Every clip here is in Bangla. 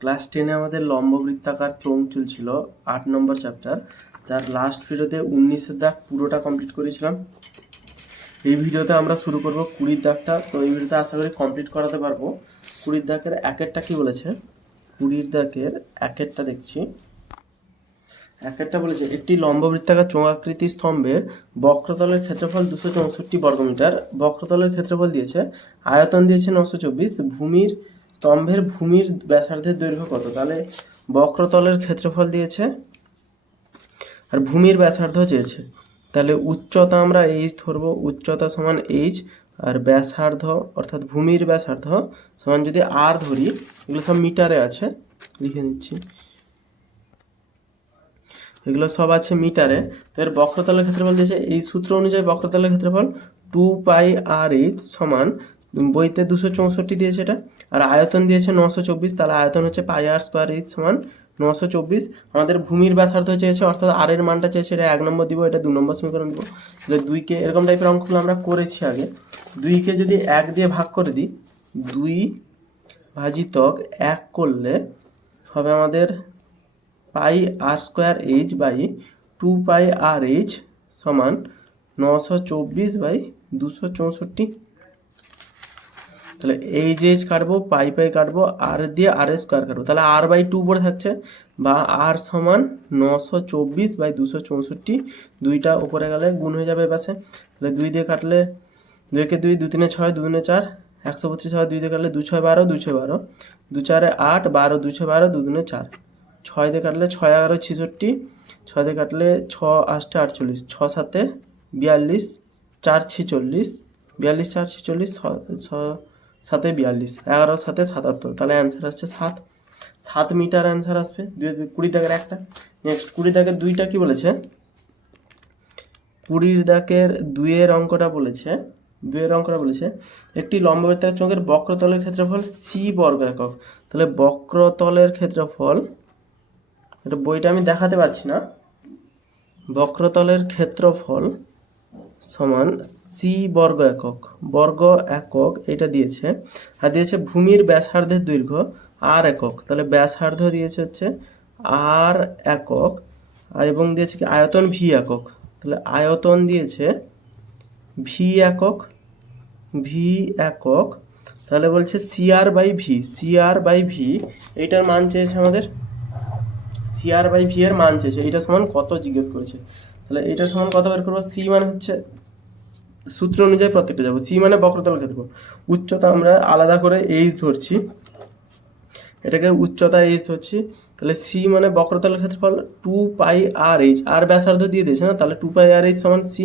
ক্লাস 10-এ আমাদের লম্ববৃত্তাকার চোঙ চলছিল 8 নম্বর চ্যাপ্টার, যার লাস্ট ভিডিওতে 19-এর দাগ পুরোটা কমপ্লিট করেছিলাম। এই ভিডিওতে আমরা শুরু করব 20-এর দাগটা। তো এই ভিডিওতে আশা করি কমপ্লিট করাতে পারবো। 20-এর দাগের একেরটা কি বলেছে? 20-এর দাগের একেরটা দেখছি। একেরটা বলেছে একটি লম্ববৃত্তাকার চোঙাকৃতি স্তম্ভের বক্রতলের ক্ষেত্রফল 264 বর্গমিটার। বক্রতলের ক্ষেত্রফল দিয়েছে, আয়তন দিয়েছে 924, স্তম্ভের ভূমির ব্যাসার্ধের দৈর্ঘ্য কত? তাহলে বক্রতলের ক্ষেত্রফল দিয়েছে আর ভূমির ব্যাসার্ধ চেয়েছে। তাহলে উচ্চতা আমরা এইচ ধরবো, উচ্চতা সমান এইচ, আর ব্যাসার্ধ অর্থাৎ ভূমির ব্যাসার্ধ সমান যদি আর ধরি, এগুলো সব মিটারে আছে, লিখে নিচ্ছি, এগুলো সব আছে মিটারে। তো এর বক্রতলের ক্ষেত্রফল দিয়েছে, এই সূত্র অনুযায়ী বক্রতলের ক্ষেত্রফল 2πr/h সমান, বইতে 264 দিয়েছে এটা, আর আয়তন দিয়েছে 924, তাহলে আয়তন হচ্ছে πr² সমান 924। আমাদের ভূমির ব্যাসার্ধ চেয়েছে অর্থাৎ আর এর মানটা চেয়েছে, এটা 1 নম্বর দিব, এটা 2 নম্বর সমীকরণ দিব। তাহলে 2কে এরকম টাইপের অঙ্কগুলো আমরা করেছি আগে। 2কে যদি 1 দিয়ে ভাগ করে দিই, 2/1 করলে হবে আমাদের πr²h/2πrh সমান 924/264। তাহলে এইচ কাটবো, পাই কাটবো, আর দিয়ে আর স্কোয়ার কাটবো, তাহলে r/2 পড়ে থাকছে, বা r সমান 924/264। দুইটা উপরে গেলে গুণ হয়ে যাবে পাশে। তাহলে 2 দিয়ে কাটলে 2 কে 2, 2 3 6, 2 2 4, 132 আবার 2 দিয়ে কাটলে 2 6 12, 2 6 12, 2 4 8, 12 2 6 12, 2 2 4, 6 দিয়ে কাটলে 6 11 66, 6 দিয়ে কাটলে 6 8 48, 6 7 42, 4 46, 42 4 46, 6 7 42, 11 7 77, তাহলে অ্যান্সার আসছে 7 মিটার অ্যান্সার আসবে 20 দাগের একটা। নেক্সট 20 দাগের 2টা কি বলেছে? 20 দাগের 2-এর অঙ্কটা বলেছে, 2-এর অঙ্কটা বলেছে একটি লম্ববৃত্তাকার চোঙের বক্রতলের ক্ষেত্রফল সি বর্গ একক। তাহলে বক্রতলের ক্ষেত্রফল, এটা বইটা আমি দেখাতে পাচ্ছি না, বক্রতলের ক্ষেত্রফল সমান সি বর্গ একক, এটা দিয়েছে। আর দিয়েছে ভূমির ব্যাসার্ধের দৈর্ঘ্য আর একক, তাহলে ব্যাসার্ধ দিয়েছে হচ্ছে আর একক, আর এবং দিয়েছে কি আয়তন ভি একক, তাহলে আয়তন দিয়েছে ভি একক, তাহলে বলছে CR/V, এইটার মান চেয়েছে আমাদের, CR/V এর মান চেয়েছে, এইটা সমান কত জিজ্ঞেস করেছে। তাহলে এইটার সমান কত বের করবো? সি মানে হচ্ছে, সূত্র অনুযায়ী প্রত্যেকটা যাবো, সি মানে বক্রতলের ক্ষেত্রফল, উচ্চতা আমরা আলাদা করে এইচ ধরছি, এটাকে উচ্চতা এইচ ধরছি। তাহলে সি মানে বক্রতলের ক্ষেত্রফল 2πr/h, আর ব্যাসার্ধ দিয়ে দিয়েছে না, তাহলে 2πr/h সমান সি।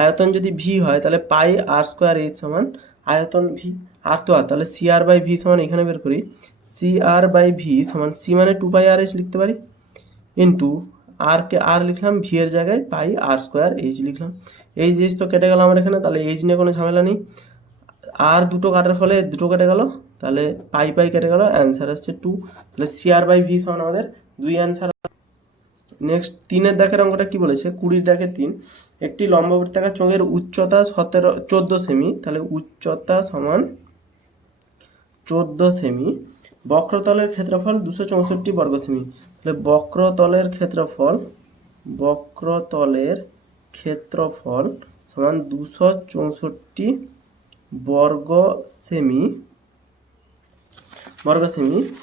আয়তন যদি ভি হয় তাহলে πr²h সমান আয়তন ভি, আর তো আর, তাহলে CR/V সমান এখানে বের করি, CR/V সমান সি মানে 2πr/h লিখতে পারি, ইন্টু কে আর লিখলাম, ভি এর জায়গায় πr²h লিখলাম। এইচ তো কেটে গেল আমার এখানে, তাহলে এইচ নিয়ে কোনো ঝামেলা নেই। আর দুটো কাটার ফলে দুটো কেটে গেল, তাহলে পাই কেটে গেল, অ্যান্সার আসছে 2। তাহলে CR/V সমান আমাদের 2 অ্যান্সার। নেক্সট 3-এর দাগের অঙ্কটা কি বলেছে? 20 দাগের 3, একটি লম্ববৃত্তাকার চোঙের উচ্চতা 14 সেমি, তাহলে উচ্চতা সমান 14 সেমি, বক্রতলের ক্ষেত্রফল 264 বর্গ সেমি। তাহলে বক্রতলের ক্ষেত্রফল সমান 264 বর্গ সেমি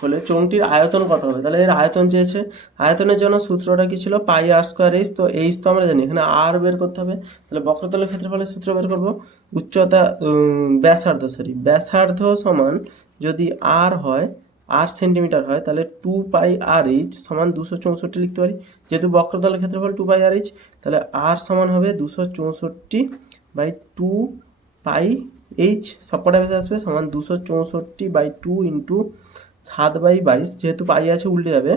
হলে চোঙটির আয়তন কত হবে? তাহলে এর আয়তন চেয়েছে, আয়তনের জন্য সূত্রটা কি ছিল? πr²h, তো এইচ তো আমরা জানি, এখানে আর বের করতে হবে। তাহলে বক্রতলের ক্ষেত্রফলের সূত্র বের করব, উচ্চতা ব্যাসার্ধ সমান, যদি আর হয়, আর সেন্টিমিটার হয়, তাহলে 2πr/h সমান 264 লিখতে পারি, যেহেতু বক্রতলের ক্ষেত্রফল 2πr/h, তাহলে আর সমান হবে 264/2πh, সবকটা বেশি আসবে, সমান 264/2 ইন্টু 7/22, যেহেতু পাই আছে উল্টে যাবে,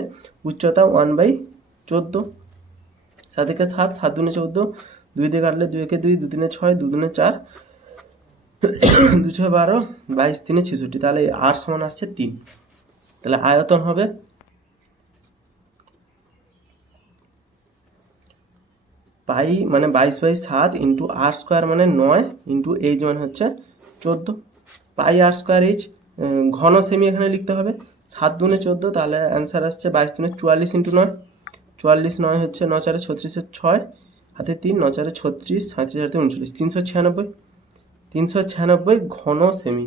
উচ্চতা 1/14, 7 একে 7, 7 দুনে 14, 2 দিয়ে কাটলে 2 একে 2, 2 3 6, 2 2 4, 2 6 12, 22 3 66, তাহলে আর সমান আসছে 3। তাহলে আয়তন হবে পাই মানে 22/7 ইন্টু r² মানে 9 ইন্টু এইচ মানে হচ্ছে 14, πr²h, ঘন সেমি এখানে লিখতে হবে, 7 দুনে 14, তাহলে অ্যান্সার আসছে 22 দুনে 44 ইন্টু 9, 44 9 হচ্ছে 9 4 36 6 হাতে 3, 9 4 36, 37 হাতে 39, 396, 396 ঘন সেমি।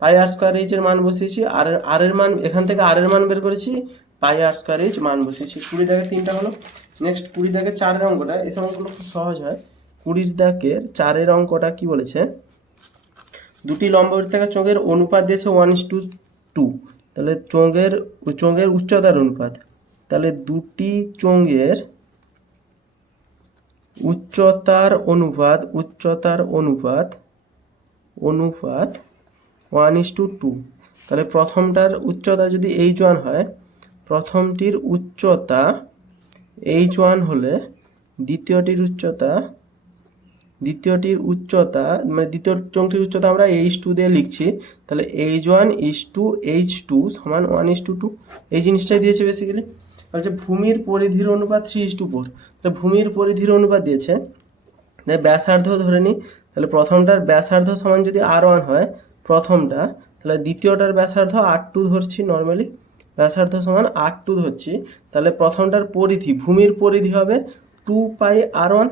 পাই আর স্কোয়ার এইচের মান বসিয়েছি, আর এর মান এখান থেকে আর এর মান বের করেছি, পাই আর স্কোয়ার এইচ মান বসিয়েছি। 20 দাগে 3টা হলো। নেক্সট 20 দাগে 4-এর অঙ্কটা, এই সময়গুলো খুব সহজ হয়। 20 দাগের 4-এর অঙ্কটা কি বলেছে, দুটি লম্ববৃত্তাকার চোঙের অনুপাত দিয়েছে 1:2, তাহলে চোঙের উচ্চতার অনুপাত, তাহলে দুটি চোঙের উচ্চতার অনুপাত 1:2, তাহলে প্রথমটার উচ্চতা যদি h1 হয়, প্রথমটির উচ্চতা h1 হলে দ্বিতীয়টির উচ্চতা মানে দ্বিতীয় চোঙটির উচ্চতা আমরা h2 দিয়ে লিখছি, তাহলে h1 h2 সমান 1:2, এই জিনিসটাই দিয়েছে বেসিক্যালি। বলছে ভূমির পরিধির অনুপাত 3:4, তাহলে ভূমির পরিধির অনুপাত দিয়েছে, ব্যাসার্ধ ধরে নিই, তাহলে প্রথমটার ব্যাসার্ধ সমান যদি r1 হয় প্রথমটা, তাহলে দ্বিতীয়টার ব্যাসার্ধ r2 ধরছি, নর্মালি ব্যাসার্ধ সমান r2 ধরছি, তাহলে প্রথমটার পরিধি ভূমির পরিধি হবে 2πr1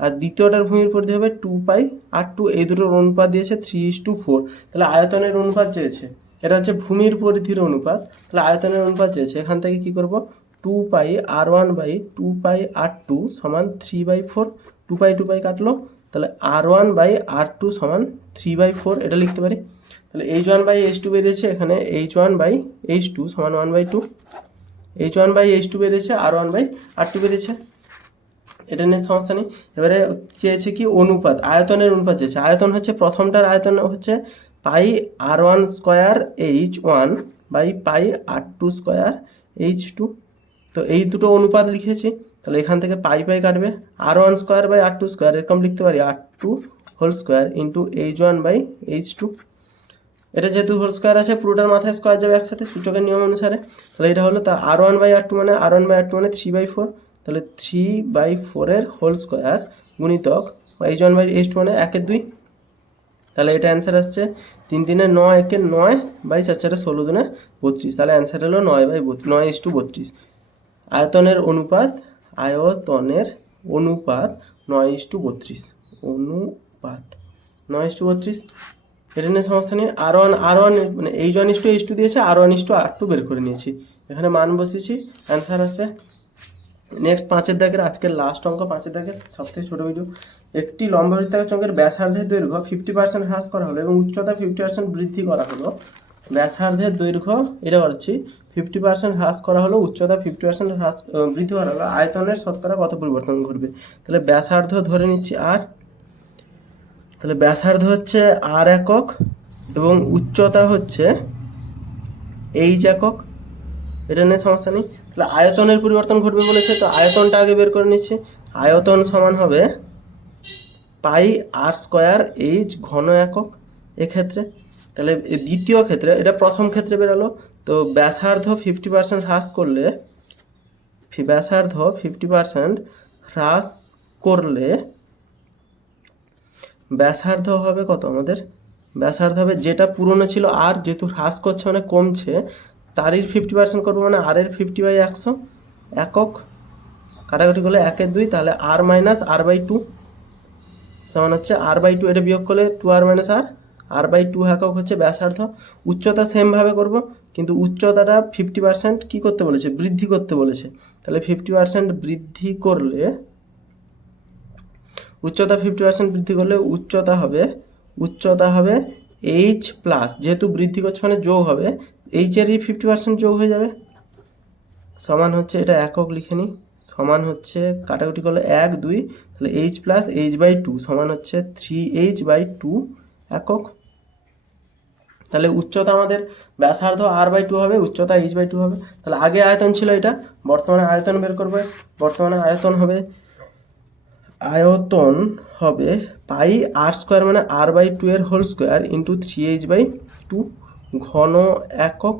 আর দ্বিতীয়টার ভূমির পরিধি হবে 2πr2, এই দুটোর অনুপাত দিয়েছে 3:4, তাহলে আয়তনের অনুপাত চেয়েছে, এটা হচ্ছে ভূমির পরিধির অনুপাত, তাহলে আয়তনের অনুপাত চেয়েছে, এখান থেকে কি করব 2πr1/2πr2 সমান 3/4, 2π কাটলো, তাহলে r1/r2 সমান 3/4, এটা লিখতে পারি। তাহলে h1/h2 বেরিয়েছে, এখানে h1/h2 সমান 1/2, h1/h2 বেরিয়েছে, r1/r2 বেরিয়েছে, এটা নিয়ে সমস্যা নেই। এবারে চেয়েছে কি অনুপাত, আয়তনের অনুপাত চেয়েছে। আয়তন হচ্ছে প্রথমটার আয়তন হচ্ছে πr1² h1/πr2² তো এই দুটো অনুপাত লিখেছি, তাহলে এখান থেকে পাই কাটবে, r1²/r2², এরকম লিখতে পারি r2² ইন্টু h1/h2, এটা যেহেতু হোল স্কোয়ার আছে পুরোটার মাথায় স্কোয়ার যাবে একসাথে সূচকের নিয়ম অনুসারে, তাহলে এটা হলো তা r1/r2 মানে 3/4, তাহলে 3/4 এর হোল স্কোয়ার গুণিতক h1/h2 মানে 1/2, তাহলে এটা অ্যান্সার আসছে 3 3 9 1 9 বাই 4 4 16 2 32, তাহলে অ্যান্সার হলো 9/32। আয়তনের অনুপাত 9:32, অনুপাত 9:32, এটা নিয়ে সমস্যা নেই। r1 মানে h1:h2 দিয়েছে, r1:r2 বের করে নিয়েছি, এখানে মান বসিয়েছি, অ্যান্সার আসবে। নেক্সট 5-এর দাগের আজকের লাস্ট অঙ্ক, 5-এর দাগের সবথেকে ছোট ভিডিও। একটি লম্ববৃত্তাকার চোঙের ব্যাসার্ধের দৈর্ঘ্য 50% হ্রাস করা হলো এবং উচ্চতা 50% বৃদ্ধি করা হলো। ব্যাসার্ধের দৈর্ঘ্য এটা বলছি 50% হ্রাস করা হলো, উচ্চতা 50% বৃদ্ধি করা হলো, আয়তনের শতকরা কত পরিবর্তন ঘটবে। তাহলে ব্যাসার্ধ ধরে নিচ্ছি r, তাহলে ব্যাসার্ধ হচ্ছে r একক এবং উচ্চতা হচ্ছে h একক, এটা নিয়ে সমস্যা নেই। তাহলে আয়তনের পরিবর্তন ঘটবে বলেছে, তো আয়তনটা আগে বের করে নিচ্ছি। আয়তন সমান হবে πr²h ঘন একক এক্ষেত্রে, তাহলে দ্বিতীয় ক্ষেত্রে, এটা প্রথম ক্ষেত্রে বেরালো, তো ব্যাসার্ধ 50% হ্রাস করলে, ব্যাসার্ধ 50% হ্রাস করলে ব্যাসার্ধ হবে কত আমাদের, ব্যাসার্ধ হবে যেটা পুরনো ছিল আর, যেহেতু হ্রাস করছে মানে কমছে, তারই 50% করবো মানে r এর 50/100 একক, কাটাকাটি করলে 1/2, তাহলে r-r/2 সমান হচ্ছে r/2, এটা বিয়োগ করলে 2r - r/2 একক হচ্ছে ব্যাসার্ধ। উচ্চতা সেমভাবে করব, কিন্তু উচ্চতাটা 50% কি করতে বলেছে, বৃদ্ধি করতে বলেছে, তাহলে 50% বৃদ্ধি করলে, উচ্চতা 50% বৃদ্ধি করলে উচ্চতা হবে h প্লাস, যেহেতু বৃদ্ধি করছে মানে যোগ হবে, h এরই 50% যোগ হয়ে যাবে, সমান হচ্ছে, এটা একক লিখে নিই, সমান হচ্ছে কাটাকুটি করলে 1 2, তাহলে h প্লাস h/2 সমান হচ্ছে 3h/2 একক। তাহলে উচ্চতা আমাদের ব্যাসার্ধ r/2 হবে, উচ্চতা h/2 হবে। তাহলে আগে আয়তন ছিল এটা, বর্তমানে আয়তন বের করবে, বর্তমানে আয়তন হবে πr² মানে r/2 এর হোল স্কোয়ার ইন্টু 3h/2 ঘন একক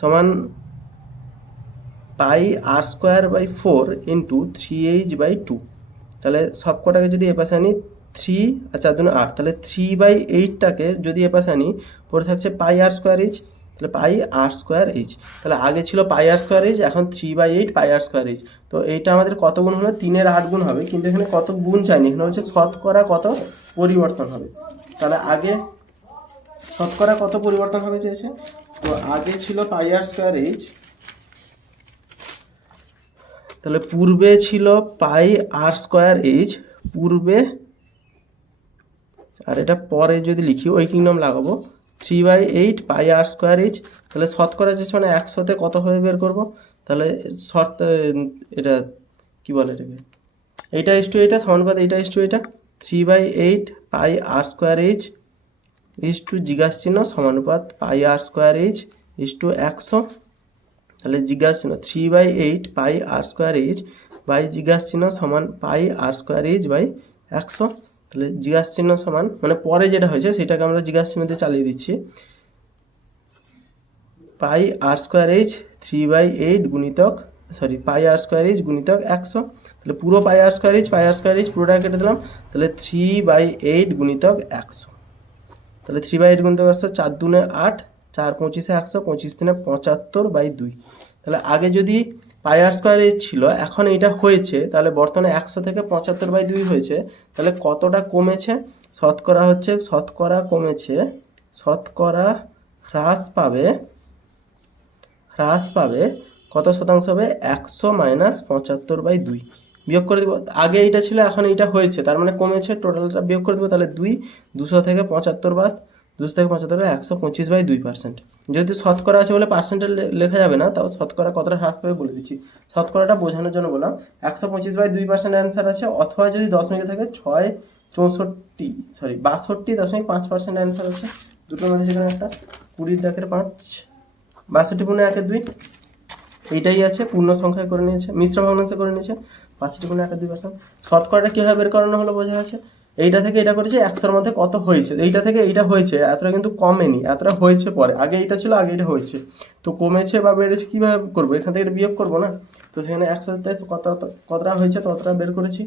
সমান πr²/4 ইন্টু 3h/2, তাহলে সব কটাকে যদি এপাশে আনি 3 আর 4 2 8, তাহলে 3/8টাকে যদি এপাশে আনি পড়ে থাকছে πr²h, তাহলে পাই আর স্কোয়ার এইচ। তাহলে আগে ছিল পাই আর স্কোয়ার এইচ, এখন 3/8 পাই আর স্কোয়ার এইচ। তো এইটা আমাদের কত গুণ হলো? 3-এর 8 গুণ হবে, কিন্তু এখানে কত গুণ চাইনি, এখানে হচ্ছে শতকরা কত পরিবর্তন হবে। তাহলে আগে শতকরা কত পরিবর্তন হবে চেয়েছে। তো আগে ছিল পাই আর স্কোয়ার এইচ, তাহলে পূর্বে ছিল পাই আর স্কোয়ার এইচ পূর্বে, আর এটা পরে যদি লিখি ওই কিংডম লাগাবো 3/8 পাই আর স্কোয়ার এইচ। তাহলে শতকরা চেয়েছে মানে 100তে কত হবে বের করব। তাহলে শর্ত এটা কি বলে এটাকে, এইটা ইস টু এইটা সমানুপাত এইটা ইস টু এইটা, 3/8 পাই আর স্কোয়ার এইচ ইস টু জিজ্ঞাসা চিহ্ন সমানুপাত পাই আর স্কোয়ার এইচ ইস টু 100। তাহলে জিজ্ঞাসা চিহ্ন 3/8 পাই আর স্কোয়ার এইচ বাই জিজ্ঞাসা চিহ্ন সমান পাই আর স্কোয়ার এইচ বাই 100। তাহলে জিজ্ঞাসা চিহ্ন সমান মানে পরে যেটা হয়েছে সেটাকে আমরা জিজ্ঞাসা চিহ্নতে চালিয়ে দিচ্ছি, পাই আর স্কোয়ার এইচ 3/8 গুণিতক পাই আর স্কোয়ার এইচ গুণিতক 100। তাহলে পুরো পাই আর স্কোয়ার এইচ পুরোটা কেটে দিলাম, তাহলে 3/8 গুণিতক 100। তাহলে 3/8 গুণিতক 100, 4 দুনে 8, 4 25-এ 100, 25 3-এ 75/2। তাহলে আগে যদি পাই আর স্কোয়ার এইচ ছিল, এখন এইটা হয়েছে, তাহলে বর্তমানে 100 থেকে 75/2 হয়েছে। তাহলে কতটা কমেছে? শতকরা হচ্ছে শতকরা কমেছে, শতকরা হ্রাস পাবে কত শতাংশ হবে? 100 মাইনাস 75/2 বিয়োগ করে দেবো। আগে এইটা ছিল, এখন এইটা হয়েছে, তার মানে কমেছে, টোটালটা বিয়োগ করে দেবো। তাহলে 200 থেকে 75 বাদ 125/2%। যেহেতু শতকরা আছে বলে পার্সেন্টেজ লেখা যাবে না, তাও শতকরা কতটা হ্রাস পাবে বলে দিচ্ছি। শতকরাটা বোঝানোর জন্য বললাম 125/2% অ্যান্সার আছে, অথবা যদি দশমিকে থাকে 62.5% অ্যান্সার আছে। দুটোর মধ্যে যেখানে একটা 20-5 62 × 1 2 এইটাই আছে, পূর্ণ সংখ্যায় করে নিয়েছে, মিশ্র ভগ্নাংশে করে নিয়েছে 65 × 1 2%। শতকরাটা কীভাবে বের করানো হলো বোঝা আছে। এইটা থেকে এটা করেছে, 100-র মধ্যে কত হয়েছে, এইটা থেকে এইটা হয়েছে, এতটা কিন্তু কমেনি, এতটা হয়েছে পরে, আগে এইটা ছিল, আগে এটা হয়েছে, তো কমেছে বা বেড়েছে কীভাবে করবো? এখান থেকে এটা বিয়োগ করবো না, তো সেখানে 100তে কতটা হয়েছে ততটা বের করেছি।